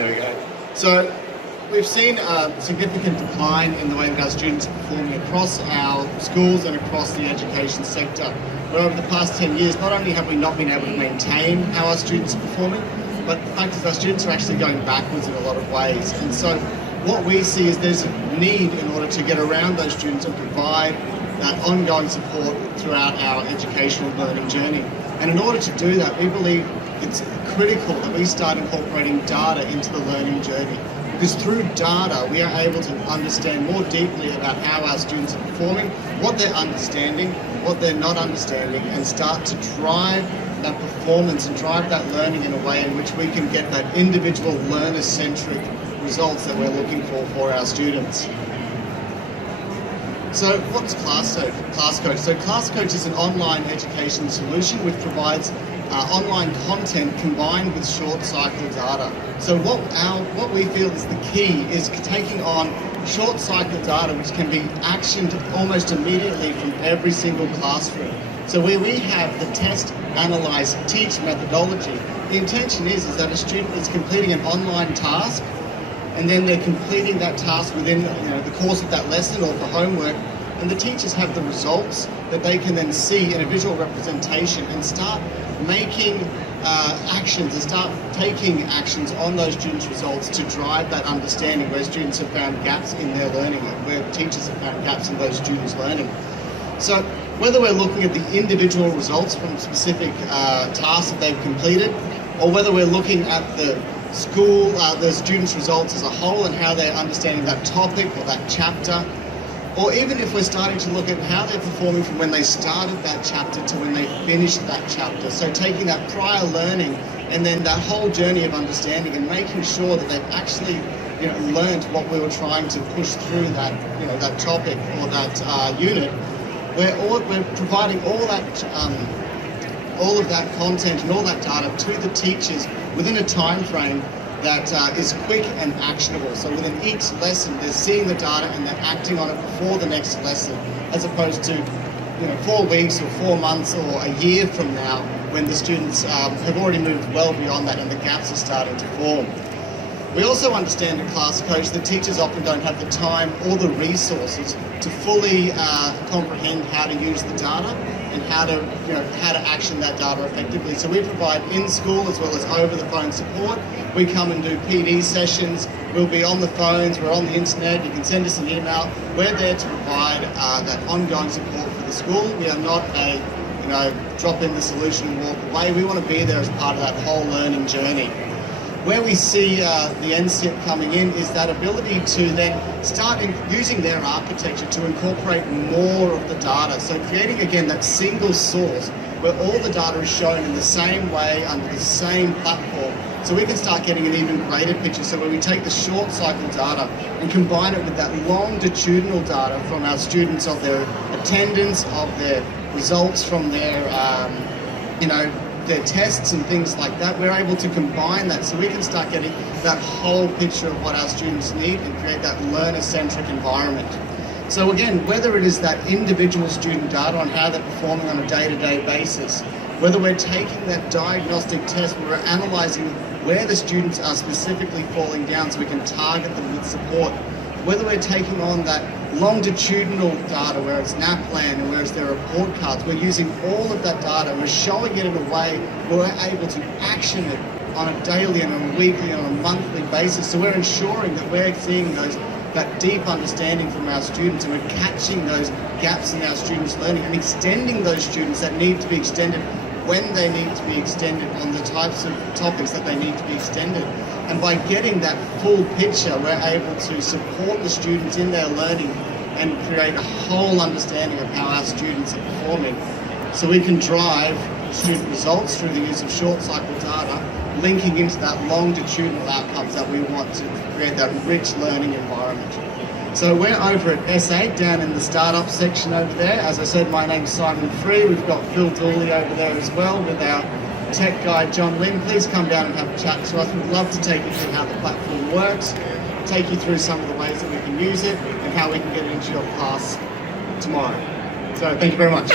There we go. So we've seen a significant decline in the way that our students are performing across our schools and across the education sector. Where over the past 10 years, not only have we not been able to maintain how our students are performing, but the fact is our students are actually going backwards in a lot of ways. And so what we see is there's a need in order to get around those students and provide that ongoing support throughout our educational learning journey. And in order to do that, we believe it's critical that we start incorporating data into the learning journey. Because through data, we are able to understand more deeply about how our students are performing, what they're understanding, what they're not understanding, and start to drive that performance and drive that learning in a way in which we can get that individual learner-centric results that we're looking for our students. So what's ClassCoach? So ClassCoach is an online education solution which provides online content combined with short cycle data. So what we feel is the key is taking on short cycle data which can be actioned almost immediately from every single classroom. So where we have the test, analyze, teach methodology, the intention is that a student is completing an online task and then they're completing that task within the course of that lesson or for homework, and the teachers have the results that they can then see in a visual representation and start making actions and start taking actions on those students' results to drive that understanding where students have found gaps in their learning and where teachers have found gaps in those students' learning. So whether we're looking at the individual results from specific tasks that they've completed, or whether we're looking at the students' results as a whole and how they're understanding that topic or that chapter, or even if we're starting to look at how they're performing from when they started that chapter to when they finished that chapter. So taking that prior learning and then that whole journey of understanding and making sure that they've actually learned what we were trying to push through that that topic or that unit. We're providing all of that content and all that data to the teachers within a time frame that is quick and actionable. So within each lesson, they're seeing the data and they're acting on it before the next lesson, as opposed to 4 weeks or 4 months or a year from now when the students have already moved well beyond that and the gaps are starting to form. We also understand at ClassCoach that teachers often don't have the time or the resources to fully comprehend how to use the data and how to action that data effectively. So we provide in-school as well as over-the-phone support. We come and do PD sessions. We'll be on the phones, we're on the internet, you can send us an email. We're there to provide that ongoing support for the school. We are not a drop in the solution and walk away. We want to be there as part of that whole learning journey. Where we see the NSIP coming in is that ability to then start using their architecture to incorporate more of the data. So creating, again, that single source where all the data is shown in the same way under the same platform. So we can start getting an even greater picture. So when we take the short cycle data and combine it with that longitudinal data from our students of their attendance, of their results from their, their tests and things like that, we're able to combine that so we can start getting that whole picture of what our students need and create that learner-centric environment. So again, whether it is that individual student data on how they're performing on a day-to-day basis, whether we're taking that diagnostic test where we're analysing where the students are specifically falling down so we can target them with support, whether we're taking on that longitudinal data where it's NAPLAN and where it's their report cards, we're using all of that data and we're showing it in a way where we're able to action it on a daily and on a weekly and on a monthly basis. So we're ensuring that we're seeing that deep understanding from our students and we're catching those gaps in our students' learning and extending those students that need to be extended when they need to be extended on the types of topics that they need to be extended. And by getting that full picture, we're able to support the students in their learning and create a whole understanding of how our students are performing. So we can drive student results through the use of short cycle data, linking into that longitudinal outcomes that we want to create that rich learning environment. So we're over at S8 down in the startup section over there. As I said, my name's Simon Free. We've got Phil Dooley over there as well with our tech guy, John Lynn. Please come down and have a chat to us. We'd love to take you through how the platform works, take you through some of the ways that we can use it and how we can get it into your class tomorrow. So thank you very much.